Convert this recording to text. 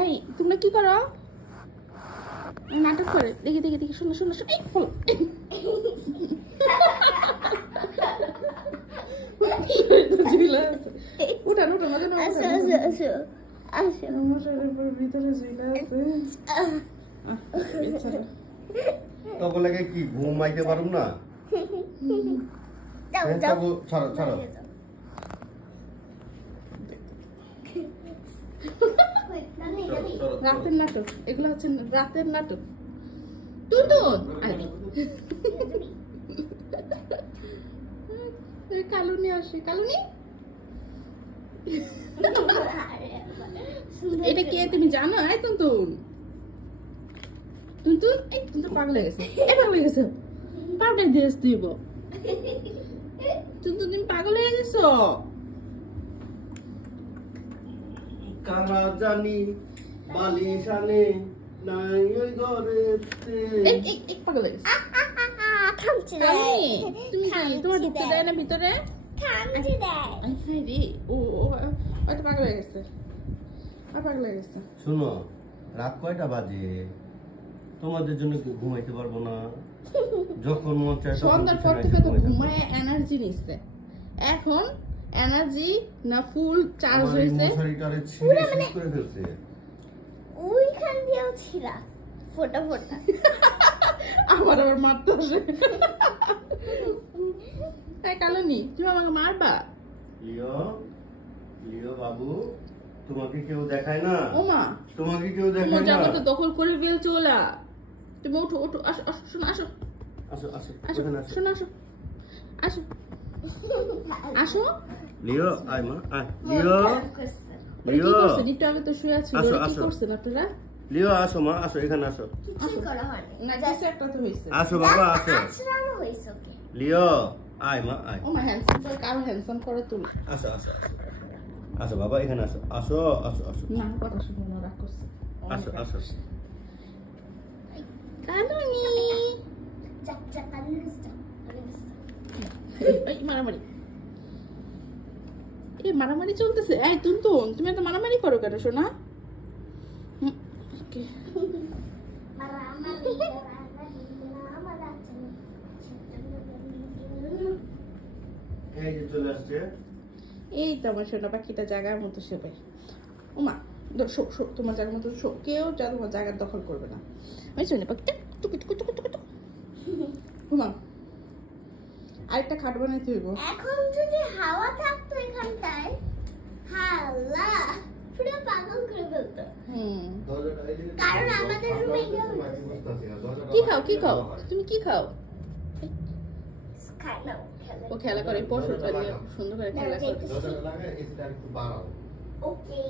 এই তোমরা কি করো? নাটক করে দেখি দেখি দেখি, শোনো শোনো শোনো, এই বলো উঠান উঠান ভিতরে তখন লাগে কি ঘুমাইতে পারুম না? ছাড়ো ছাড়ো। রাতের নাটক, এগুলো হচ্ছে রাতের নাটক। টুনটুন কালুনি আসে, কালুনি এটা কে তুমি জানো? এই টুনটুন টুনটুন, এই টুনটুন পাগল হয়ে গেছে, পাগল হয়ে গেছে, পাউডার দিয়ে দিব। টুনটুন তুমি পাগল হয়ে গেছো। কারা জানি বালিশানে নাই ওই ঘরেতে। এই পাগল হয়ে গেছে। তুমি তোমার ঢুকতে দেয় না ভিতরে? পাগল হয়ে গেছে, পাগল হয়ে গেছে। শুনো, রাত কয়টা বাজে? তোমাদের জন্য কি ঘুমাইতে পারবো না? যখন মন চায় সন্ধ্যার পর থেকে তো ঘুমায় এনার্জি নিচ্ছে, এখন এনার্জি না ফুল চার্জ হয়েছে। মশারিটারে ছিঁড়ে শেষ করে ফেলছে। ওইখান দিয়েও ছিড়া ফোটা ফোটা। আমার আবার মারতে আসে। এই কালুনি, তুমি আমাকে মারবা? লিও, লিও বাবু, তোমাকে কেউ দেখায় না? ওমা, তোমাকে কেউ দেখায় না? জায়গাটা দখল করে ফেলছো ওলা। তুমি ওঠো ওঠো, আসো আসো, শোনো আসো আসো আসো আসো, শোনো আসো আসো আসো। লিও আয় মা, আয় লিও, লিও একটু আগে তো শুয়ে আছি, কি করছেন আপনারা? লিও আসো মা, আসো এখানে আসো। কিছুই করা হয়নি না, কিছু একটা তো হয়েছে। আসো বাবা আসো। আছড়ানো হয়েছে ওকে। লিও আয় মা, আয়। ও মা হ্যান্ডসাম করে, কারো হ্যান্ডসাম করে তুল। আসো আসো আসো আসো বাবা, এখানে আসো, আসো আসো আসো। না, কথা শুনো না, রাগ করছে। আসো আসো। কালুনি, চাক চাক কানে গেছে। এই মারামারি, এই মারামারি চলতেছে। এই টুনটুন, তুমি এত মারামারি করো কেন সোনা? এই যে চলে আসছে। এই তো আমার সোনা পাখিটা জায়গার মতো শোবে। ওমা, শো শো, তোমার জায়গার মতো শো, কেউ যা তোমার জায়গার দখল করবে না। ওই সোনা পাখিটা টুকু টুকু টুকু টুকু টুকু। ওমা, আরেকটা খাট বানাইতে হইব। এখন যদি হাওয়া থাকতো এখানটায়, হাল্লা পুরো পাগল করে ফেলতো। কারণ আমাদের রুমে কি খাও কি খাও? তুমি কি খাও? খাই না ও খেলা করে, পশুটা নিয়ে সুন্দর করে খেলা করে। ওকে।